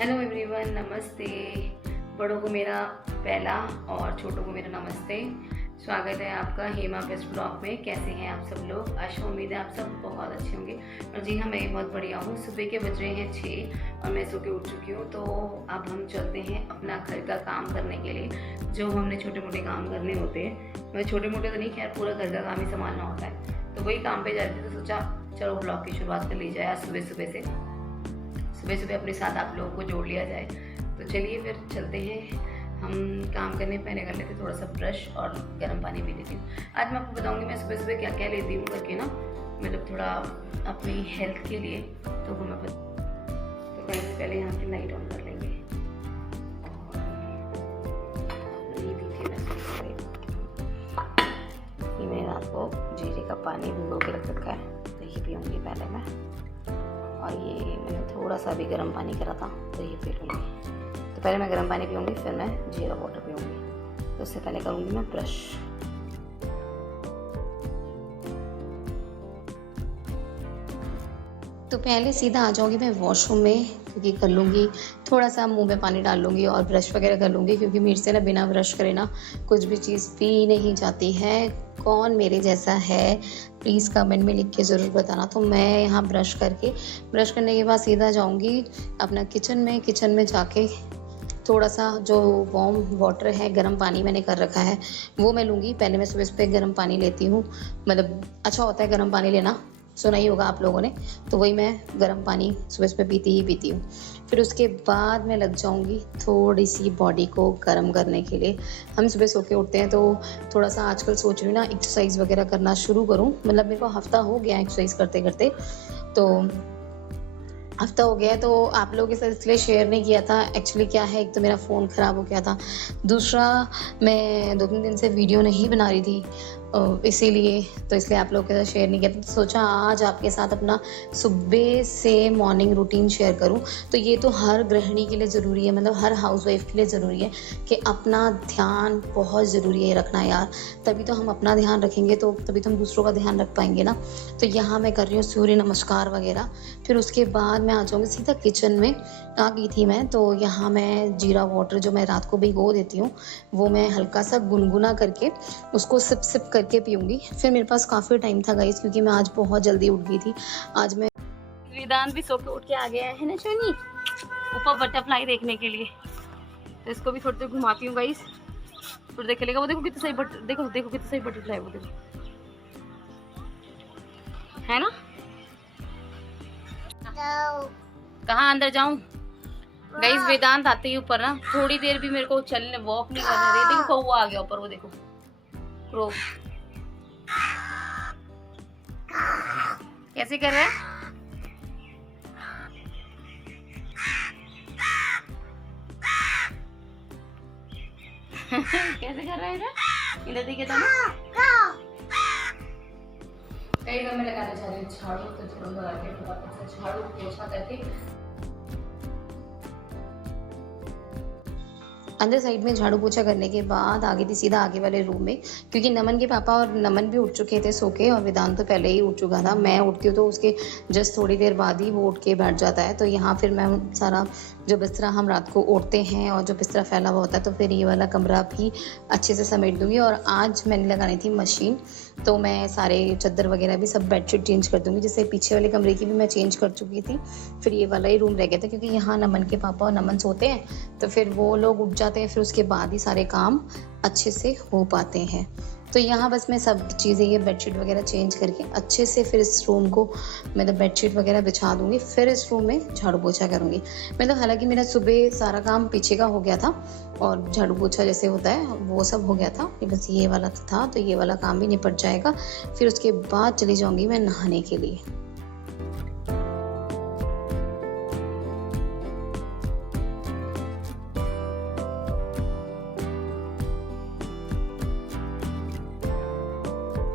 Hello everyone, नमस्ते। बड़ों को मेरा पहला और छोटों को मेरा नमस्ते। स्वागत है आपका हेमा बेस्ट ब्लॉग में। कैसे हैं आप सब लोग? आशा उम्मीद है आप सब बहुत अच्छे होंगे। और जी हाँ, मैं बहुत बढ़िया हूँ। सुबह के बज रहे हैं 6 और मैं सो के उठ चुकी हूँ। तो अब हम चलते हैं अपना घर का काम करने के लिए, जो हमने छोटे मोटे काम करने होते हैं। मैं छोटे मोटे तो नहीं, खैर पूरा घर का काम ही संभालना होता है। तो वही काम पे जाती थी, तो सोचा चलो ब्लॉग की शुरुआत कर ली जाए। आज सुबह सुबह अपने साथ आप लोगों को जोड़ लिया जाए। तो चलिए फिर चलते हैं हम काम करने। पहले कर लेते थोड़ा सा ब्रश और गर्म पानी पी लेती हूँ। आज मैं आपको बताऊँगी मैं सुबह सुबह क्या क्या लेती हूँ करके ना, मतलब थोड़ा अपनी हेल्थ के लिए। तो वो मैं तो पहले यहाँ की लाइट ऑन कर लेंगे। और ये देखिए, मैं ये मैंने रात को जीरे का पानी भिगो के रख रखा है, तो ये पीऊँगी पहले मैं। और ये मैंने थोड़ा सा भी गर्म पानी करा था, तो ये पी लूँगी। तो पहले मैं गर्म पानी पीऊँगी, फिर मैं जीरा वाटर पीऊँगी। तो उससे पहले करूँगी मैं ब्रश। तो पहले सीधा आ जाऊँगी मैं वॉशरूम में, क्योंकि कर लूँगी थोड़ा सा मुंह में पानी डाल लूँगी और ब्रश वगैरह कर लूँगी। क्योंकि मेरे से ना बिना ब्रश करे ना कुछ भी चीज़ पी नहीं जाती है। कौन मेरे जैसा है प्लीज़ कमेंट में लिख के ज़रूर बताना। तो मैं यहाँ ब्रश करने के बाद सीधा जाऊँगी अपना किचन में जाके थोड़ा सा जो वार्म वाटर है, गर्म पानी मैंने कर रखा है, वो मैं लूँगी। पहले मैं सुबह सुबह गर्म पानी लेती हूँ, मतलब अच्छा होता है गर्म पानी लेना, सुना ही होगा आप लोगों ने। तो वही मैं गर्म पानी सुबह सुबह पीती हूँ। फिर उसके बाद मैं लग जाऊँगी थोड़ी सी बॉडी को गर्म करने के लिए। हम सुबह सो के उठते हैं, तो थोड़ा सा आजकल सोच रही हूँ ना एक्सरसाइज वगैरह करना शुरू करूँ। मतलब मेरे को हफ्ता हो गया एक्सरसाइज करते करते, तो हफ्ता हो गया है। तो आप लोगों के साथ इसलिए शेयर नहीं किया था। एक्चुअली क्या है, एक तो मेरा फ़ोन ख़राब हो गया था, दूसरा मैं 2-3 दिन से वीडियो नहीं बना रही थी, इसलिए आप लोगों के साथ शेयर नहीं किया था। तो सोचा आज आपके साथ अपना सुबह से मॉर्निंग रूटीन शेयर करूं। तो ये तो हर गृहिणी के लिए ज़रूरी है, मतलब हर हाउसवाइफ के लिए ज़रूरी है कि अपना ध्यान बहुत ज़रूरी है रखना यार। तभी तो हम अपना ध्यान रखेंगे, तो तभी तो हम दूसरों का ध्यान रख पाएंगे ना। तो यहाँ मैं कर रही हूँ सूर्य नमस्कार वगैरह। फिर उसके बाद मैं आ जाऊँगी सीधा किचन में। आ गई थी मैं, तो यहाँ मैं जीरा वाटर जो मैं रात को भिगो देती हूँ, वो मैं हल्का सा गुनगुना करके उसको सिप करके पीऊँगी। फिर मेरे पास काफ़ी टाइम था गाइस, क्योंकि मैं आज बहुत जल्दी उठ गई थी। आज मैं वेदांत भी सो के उठ के आ गया है ना शोनी, ऊपर बटरफ्लाई देखने के लिए। तो इसको भी थोड़ी देर घुमाती हूँ गाइस, फिर देख लेगा। वो देखो कितनी सही देखो कितनी सही बटरफ्लाई, वो देखो है ना। कहाँ अंदर जाऊं गाइस? वेदांत आते ही ऊपर ना थोड़ी देर भी मेरे को चलने वॉक नहीं करने दे। देखो वो आ गया ऊपर, वो देखो क्रो कैसे कर रहा है। कैसे कर रहा है इधर देखिए तो ना। कई बार मैं लगाना चाह रही हूँ झाड़ू, तो झाड़ू लगा के फटाफट से झाड़ू पोछा करके अंदर साइड में झाड़ू पोछा करने के बाद आ गई थी सीधा आगे वाले रूम में। क्योंकि नमन के पापा और नमन भी उठ चुके थे सो के, और वेदांत तो पहले ही उठ चुका था। मैं उठती हूँ तो उसके जस्ट थोड़ी देर बाद ही वो उठ के बैठ जाता है। तो यहाँ फिर मैं सारा जो बिस्तरा हम रात को ओढ़ते हैं और जो बिस्तरा फैला हुआ होता है, तो फिर ये वाला कमरा भी अच्छे से समेट दूँगी। और आज मैंने लगानी थी मशीन, तो मैं सारे चादर वगैरह भी सब बेडशीट चेंज कर दूँगी। जैसे पीछे वाले कमरे की भी मैं चेंज कर चुकी थी, फिर ये वाला ही रूम रह गया था। क्योंकि यहाँ नमन के पापा और नमन सोते हैं, तो फिर वो लोग उठ जाते हैं, फिर उसके बाद ही सारे काम अच्छे से हो पाते हैं। तो यहाँ बस मैं सब चीज़ें ये बेडशीट वगैरह चेंज करके अच्छे से फिर इस रूम को मतलब बेडशीट वगैरह बिछा दूँगी। फिर इस रूम में झाड़ू पोछा करूँगी। मतलब हालांकि मेरा सुबह सारा काम पीछे का हो गया था, और झाड़ू पोछा जैसे होता है वो सब हो गया था, बस ये वाला था। तो ये वाला काम भी निपट जाएगा। फिर उसके बाद चली जाऊँगी मैं नहाने के लिए।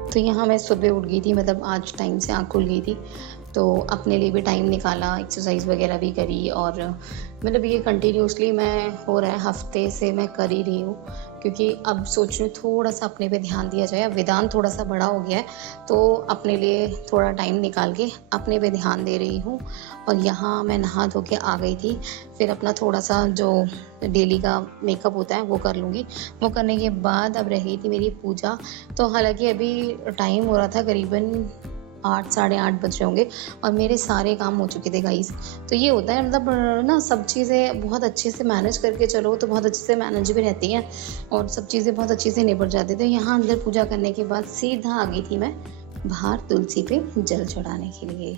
तो यहाँ मैं सुबह उठ गई थी, मतलब आज टाइम से आँख खुल गई थी, तो अपने लिए भी टाइम निकाला, एक्सरसाइज वगैरह भी करी। और मतलब ये कंटिन्यूसली मैं हो रहा है हफ्ते से मैं कर ही रही हूँ। क्योंकि अब सोच रही हूँ थोड़ा सा अपने पे ध्यान दिया जाए। अब वेदांत थोड़ा सा बड़ा हो गया है, तो अपने लिए थोड़ा टाइम निकाल के अपने पे ध्यान दे रही हूँ। और यहाँ मैं नहा धो के आ गई थी, फिर अपना थोड़ा सा जो डेली का मेकअप होता है वो कर लूँगी। वो करने के बाद अब रह गई थी मेरी पूजा। तो हालांकि अभी टाइम हो रहा था करीबन 8 साढ़े 8 बज रहे होंगे और मेरे सारे काम हो चुके थे गाइस। तो ये होता है मतलब ना, सब चीज़ें बहुत अच्छे से मैनेज करके चलो तो बहुत अच्छे से मैनेज भी रहती हैं और सब चीज़ें बहुत अच्छे से निपट जाती हैं। तो यहाँ अंदर पूजा करने के बाद सीधा आ गई थी मैं बाहर तुलसी पे जल चढ़ाने के लिए।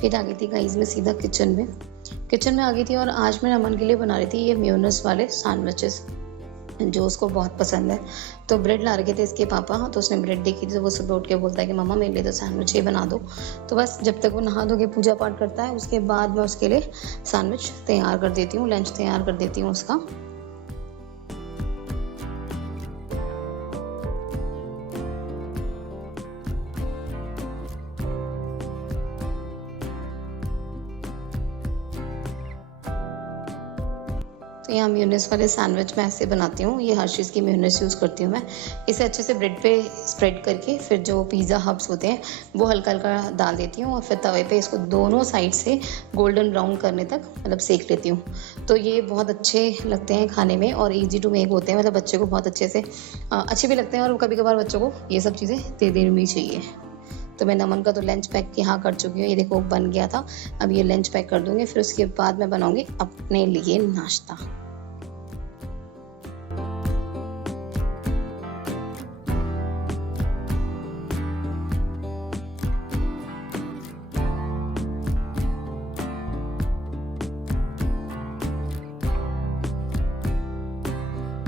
फिर आ गई थी गाइस मैं सीधा किचन में आ गई थी और आज मैं अमन के लिए बना रही थी ये मेयोनेज़ वाले सैंडविचेस, जो उसको बहुत पसंद है। तो ब्रेड ला रखे थे इसके पापा, तो उसने ब्रेड देखी थी तो वो सुबह उठ के बोलता है कि मम्मा मेरे लिए तो सैंडविच ही बना दो। तो बस जब तक वो नहा धो के पूजा पाठ करता है उसके बाद मैं उसके लिए सैंडविच तैयार कर देती हूँ, लंच तैयार कर देती हूँ उसका। तो यहाँ मेयोनेज़ वाले सैंडविच मैं ऐसे बनाती हूँ। ये हर्शीज़ की मेयोनेज़ यूज़ करती हूँ मैं। इसे अच्छे से ब्रेड पे स्प्रेड करके फिर जो पिज़्ज़ा हब्स होते हैं वो हल्का-हल्का डाल देती हूँ और फिर तवे पे इसको दोनों साइड से गोल्डन ब्राउन करने तक मतलब सेक लेती हूँ। तो ये बहुत अच्छे लगते हैं खाने में और ईज़ी टू मेक होते हैं, मतलब बच्चे को बहुत अच्छे से अच्छे भी लगते हैं और कभी-कभार बच्चों को ये सब चीज़ें दे देनी चाहिए। तो मैं नमन का तो लंच पैक यहाँ कर चुकी हूँ। ये देखो बन गया था। अब ये लंच पैक कर दूँगी, फिर उसके बाद मैं बनाऊँगी अपने लिए नाश्ता।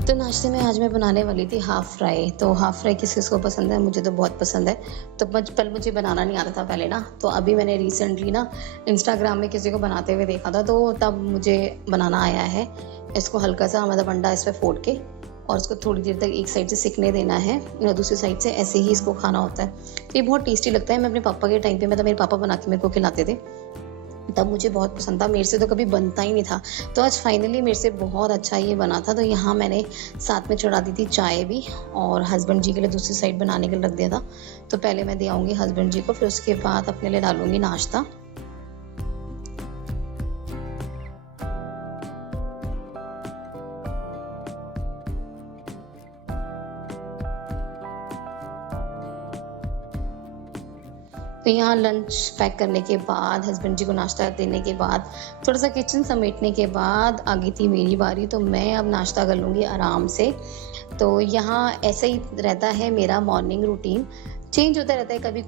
तो नाश्ते में आज मैं बनाने वाली थी हाफ़ फ्राई। तो हाफ़ फ्राई किस-किस को पसंद है, मुझे तो बहुत पसंद है। तो कल मुझे बनाना नहीं आता था पहले ना, तो अभी मैंने रिसेंटली ना इंस्टाग्राम में किसी को बनाते हुए देखा था, तो तब मुझे बनाना आया है। इसको हल्का-सा मतलब अंडा इस पे फोड़ के और उसको थोड़ी देर तक एक साइड से सिकने देना है और दूसरी साइड से ऐसे ही इसको खाना होता है। तो ये बहुत टेस्टी लगता है। मैं अपने पापा के टाइम पे मतलब मेरे पापा बना के मेरे को खिलाते थे। तब मुझे बहुत पसंद था, मेरे से तो कभी बनता ही नहीं था। तो आज फाइनली मेरे से बहुत अच्छा ये बना था। तो यहाँ मैंने साथ में चढ़ा दी थी चाय भी और हस्बैंड जी के लिए दूसरी साइड बनाने के लिए रख दिया था। तो पहले मैं दे आऊँगी हस्बैंड जी को, फिर उसके बाद अपने लिए डालूँगी नाश्ता। तो यहाँ लंच पैक करने के बाद, हस्बैंड जी को नाश्ता देने के बाद, थोड़ा-सा किचन समेटने के बाद आ गई थी मेरी बारी। तो मैं अब नाश्ता कर लूँगी आराम से। तो यहाँ ऐसा ही रहता है मेरा मॉर्निंग रूटीन, चेंज होता रहता है, कभी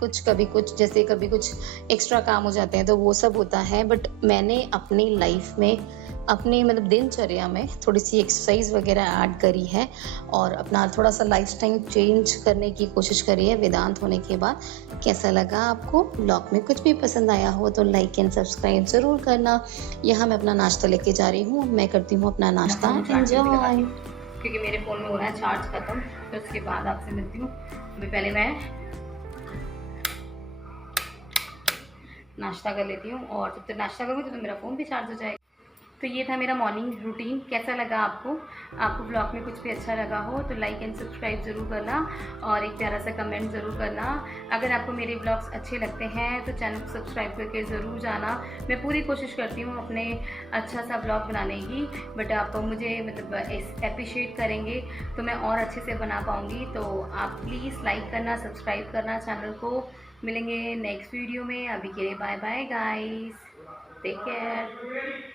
कुछ, जैसे कभी कुछ एक्स्ट्रा काम हो जाते हैं तो वो सब होता है। बट मैंने अपनी लाइफ में, अपनी मतलब दिनचर्या में थोड़ी-सी एक्सरसाइज़ वगैरह ऐड करी है और अपना थोड़ा-सा लाइफ़स्टाइल चेंज करने की कोशिश करी है वेदांत होने के बाद। कैसा लगा आपको? ब्लॉग में कुछ भी पसंद आया हो तो लाइक एंड सब्सक्राइब ज़रूर करना। यहाँ मैं अपना नाश्ता लेके जा रही हूँ, मैं करती हूँ अपना नाश्ता। एन्जॉय। क्योंकि मेरे फ़ोन में हो रहा है चार्ज ख़त्म, तो उसके बाद आपसे मिलती हूँ। अभी पहले मैं नाश्ता कर लेती हूँ और जब तक नाश्ता करूँगी तो मेरा फ़ोन भी चार्ज हो जाएगा। तो ये था मेरा मॉर्निंग रूटीन। कैसा लगा आपको? आपको ब्लॉग में कुछ भी अच्छा लगा हो तो लाइक एंड सब्सक्राइब ज़रूर करना और एक प्यारा सा कमेंट ज़रूर करना। अगर आपको मेरे ब्लॉग्स अच्छे लगते हैं तो चैनल को सब्सक्राइब करके ज़रूर जाना। मैं पूरी कोशिश करती हूँ अपने अच्छा सा ब्लॉग बनाने की, बट आप मुझे मतलब एप्रिशिएट करेंगे तो मैं और अच्छे से बना पाऊँगी। तो आप प्लीज़ लाइक करना, सब्सक्राइब करना चैनल को। मिलेंगे नेक्स्ट वीडियो में। अभी के लिए bye bye guys, take care.